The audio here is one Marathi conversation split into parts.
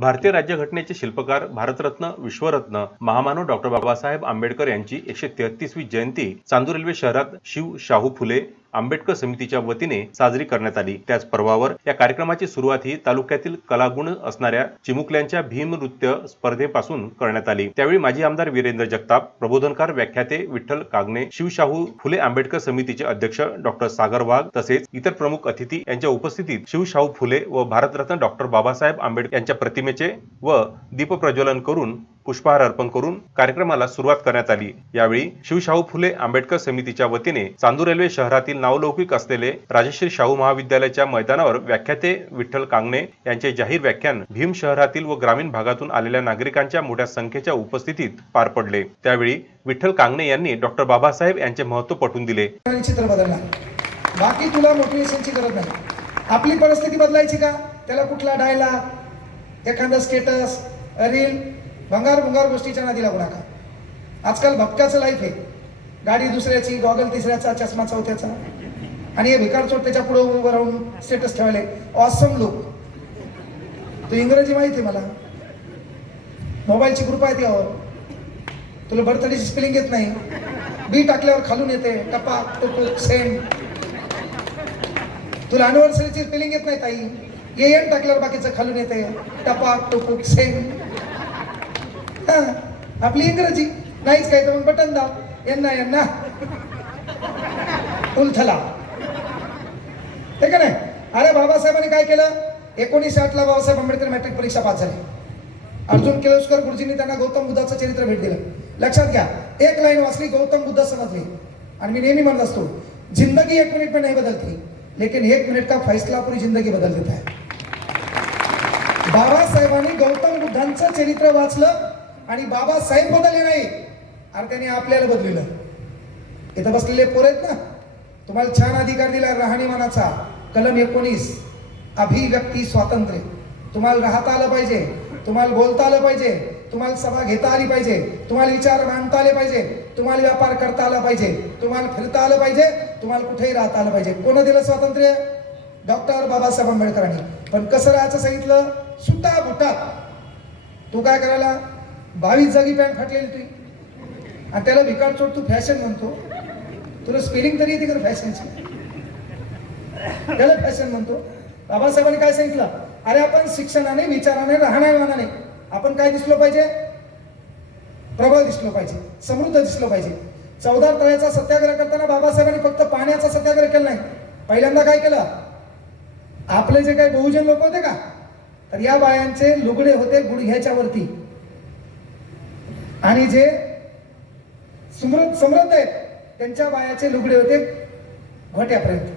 भारतीय राज्यघटनेचे शिल्पकार भारतरत्न विश्वरत्न महामानव डॉक्टर बाबासाहेब आंबेडकर यांची एकशे तेहतीसवी जयंती चांदूर रेल्वे शहरात शिव शाहू फुले आंबेडकर समितीच्या वतीने साजरी करण्यात आली. त्याच पर्वावर या कार्यक्रमाची सुरुवात ही तालुक्यातील कलागुण असणाऱ्या चिमुकल्यांच्या भीम नृत्य स्पर्धेपासून करण्यात आली. त्यावेळी माजी आमदार वीरेंद्र जगताप प्रबोधनकार व्याख्याते विठ्ठल कागणे शिवशाहू फुले आंबेडकर समितीचे अध्यक्ष डॉक्टर सागर वाघ तसेच इतर प्रमुख अतिथी यांच्या उपस्थितीत शिवशाहू फुले व भारतरत्न डॉक्टर बाबासाहेब आंबेडकर यांच्या प्रतिमेचे व दीपप्रज्वलन करून पुष्पहार अर्पण करून कार्यक्रमाला सुरुवात करण्यात आली. यावेळी शिवशाहू फुले आंबेडकर समितीच्या वतीने चांदूर रेल्वे शहरातील नावलौकिक असलेले राजश्री शाहू महाविद्यालयाच्या मैदानावर व्याख्याते विठ्ठल कांगणे यांचे जाहीर व्याख्यान भीम शहरातील व ग्रामीण भागातून आलेल्या नागरिकांच्या मोठ्या संख्येच्या उपस्थितीत पार पडले. त्यावेळी विठ्ठल कांगणे यांनी डॉक्टर बाबासाहेब यांचे महत्त्व पटवून दिले. चित्र बाकी तुला मोटिवेशनची गरज नाही. आपली परिस्थिती बदलायची का? त्याला कुठला डायलॉग एखादा स्टेटस रील भंगार भंगार गोष्टीच्या नादी लागू नका आजकाल भपक्याचं लाईफ आहे. गाडी दुसऱ्याची गॉगल तिसऱ्याचा चष्मा चौथ्याचा. आणि हे भिकार चोट त्याच्या पुढे उभं राहून स्टेटस ठेवले ऑसम लोक. तू इंग्रजी माहिती आहे मला. मोबाईलची ग्रुप आहे त्यावर. तुला बर्थडेची स्पेलिंग येत नाही. बी टाकल्यावर खालून येते. टपा टुकूक सेम तुला अनिव्हर्सरीची स्पेलिंग येत नाही ताई. ए एन टाकल्यावर बाकीचं खालून येते. टपा टुकूक सेम हा आपली इंग्रजी. नाहीच काय तर मग बटन दाब. यांना यांना. उलथला. ते का नाही? अरे बाबासाहेबांनी काय केलं? एकोणीसशे आठला बाबासाहेब आंबेडकर मॅट्रिक परीक्षा पास झाली. अर्जुन केळुस्कर गुरुजींनी त्यांना गौतम बुद्धाचं चरित्र भेट दिलं. लक्षात घ्या एक लाईन वाचली गौतम बुद्ध समजली. आणि मी नेहमी म्हणत असतो जिंदगी एक मिनिट में नहीं बदलती लेकिन एक मिनिट का फैसला पूरी जिंदगी बदल देता है बाबासाहेबांनी गौतम बुद्धांचं चरित्र वाचलं आणि बाबासाहेब बदलले नाही अरे त्याने आपल्याला बदलिलं. इथं बसलेले पोर आहेत ना तुम्हाला छान अधिकार दिला राहणीमानाचा कलम एकोणीस. अभिव्यक्ती स्वातंत्र्य. तुम्हाला राहता आलं पाहिजे तुम्हाला बोलता आलं पाहिजे तुम्हाला सभा घेता आली पाहिजे तुम्हाला विचार मांडता आले पाहिजे तुम्हाला व्यापार करता आला पाहिजे तुम्हाला फिरता आलं पाहिजे तुम्हाला कुठेही राहता आलं पाहिजे. कोण दिलं स्वातंत्र्य? डॉक्टर बाबासाहेब आंबेडकरांनी. पण कसं राहायचं सांगितलं? सुटा बुटा. तू काय करायला? बावीस जागी पॅन्ट फाटलेली तुझी आणि त्याला भिकाड चोट तू फॅशन म्हणतो. तुला स्पेलिंग तरी येते का फॅशनची त्याला फॅशन म्हणतो. बाबासाहेबांनी काय सांगितलं? अरे आपण शिक्षणाने विचाराने राहण्यामानाने आपण काय दिसलो पाहिजे? प्रबळ दिसलो पाहिजे. समृद्ध दिसलो पाहिजे. चौदा तळ्याचा सत्याग्रह करताना बाबासाहेबांनी फक्त पाण्याचा सत्याग्रह केला नाही. पहिल्यांदा काय केलं? आपले जे काही बहुजन लोक होते का? तर या बायांचे लुगडे होते गुडघ्याच्या वरती. आणि जे समृद्ध समृद्ध आहेत त्यांच्या बायाचे लुगडे होते घोट्यापर्यंत.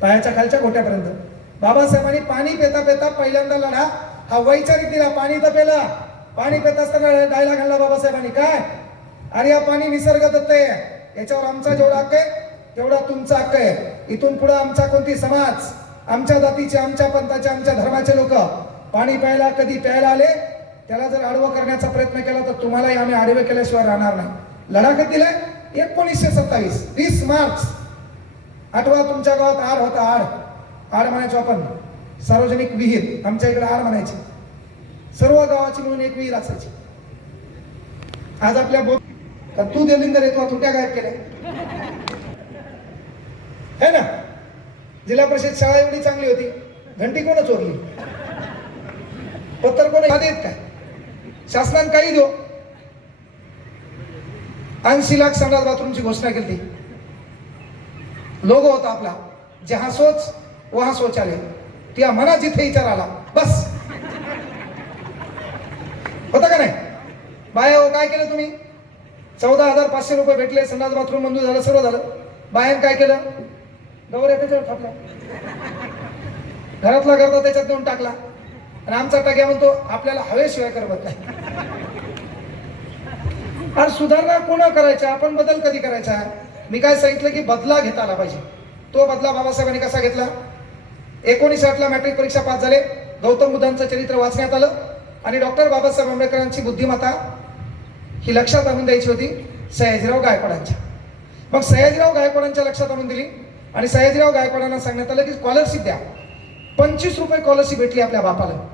पायाच्या खालच्या घोट्यापर्यंत. बाबासाहेबांनी पाणी पेता पेता पहिल्यांदा लढा हा वैचारिक दिला. पाणी तर पेला. पाणी पेत असताना डायला घालला बाबासाहेबांनी. काय? अरे हा पाणी निसर्ग दत्त आहे. याच्यावर आमचा जेवढा हक्क आहे तेवढा तुमचा हक्क आहे. इथून पुढे आमचा कोणती समाज? आमच्या जातीचे आमच्या पंथाचे आमच्या धर्माचे लोक. पाणी प्यायला कधी प्यायला आले? त्याला जर आडवं करण्याचा प्रयत्न केला तर तुम्हालाही आम्ही आडवे केल्याशिवाय राहणार नाही. लढा दिलाय एकोणीसशे सत्तावीस वीस मार्च. आठवा तुमच्या गावात आड होता आड. आड म्हणायचो आपण. सार्वजनिक विहीर. आमच्या इकडे आड म्हणायची. सर्व गावाची म्हणून एक विहीर असायची. आज आपल्या बोल का तू देलिंदर येतो तुट्या गायब केल्या? है ना? जिल्हा परिषद शाळा एवढी चांगली होती. घंटी कोण चोरली? पत्तर कोण देत काय? शासनाने काही देऊ ऐंशी लाख संडास बाथरूमची घोषणा केली. लोगो होता आपला. जहा सोच वहा शौचालय. त्या मना जिथे विचार आला बस. होतं का नाही? बाया हो काय केलं तुम्ही? चौदा हजार पाचशे रुपये भेटले संडास बाथरूम मंजूर झालं सर्व झालं. बायान काय केलं? गौऱ्या त्याच्यावर टाकला घरातला करता त्याच्यात देऊन टाकला. आणि आमचा टाक्या म्हणतो आपल्याला हवेशिवाय करवत नाही. आणि सुधारणा कोण करायच्या? आपण बदल कधी करायचा? मी काय सांगितलं की बदला घेता आला पाहिजे. तो बदला बाबासाहेबांनी कसा घेतला? एकोणीस आठला मॅट्रिक परीक्षा पास झाले. गौतम बुद्धांचं चरित्र वाचण्यात आलं. आणि डॉक्टर बाबासाहेब आंबेडकरांची बुद्धिमत्ता ही लक्षात आणून द्यायची होती सयाजीराव गायकवाडांच्या. मग सयाजीराव गायकवाडांच्या लक्षात आणून दिली. आणि सयाजीराव गायकवाडांना सांगण्यात आलं की स्कॉलरशिप द्या. पंचवीस रुपये स्कॉलरशिप भेटली आपल्या बापाला.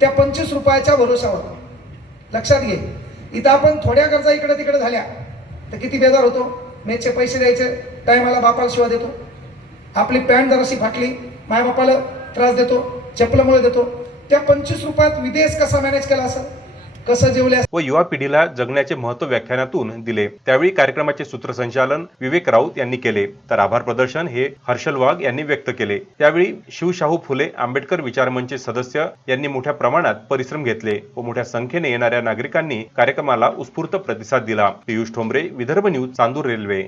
त्या पंचवीस रुपयाच्या भरोशावर. लक्षात घे. इथं आपण थोड्या गरजा इकडे तिकडे झाल्या तर किती बेजार होतो? मेचे पैसे द्यायचे टायमाला बापाला शिवा देतो. आपली पॅन्ट जराशी फाटली माय बापाला त्रास देतो चपलामुळे देतो. त्या पंचवीस रुपयात विदेश कसा मॅनेज केला असं कसं जेवल्यास व युवा पिढीला जगण्याचे महत्त्व व्याख्यानातून दिले. त्यावेळी कार्यक्रमाचे सूत्रसंचालन विवेक राऊत यांनी केले. तर आभार प्रदर्शन हे हर्षल वाघ यांनी व्यक्त केले. त्यावेळी शिवशाहू फुले आंबेडकर विचारमंचचे सदस्य यांनी मोठ्या प्रमाणात परिश्रम घेतले व मोठ्या संख्येने येणाऱ्या नागरिकांनी कार्यक्रमाला उत्स्फूर्त प्रतिसाद दिला. Piyush Thombare Vidarbha news Chandur railway.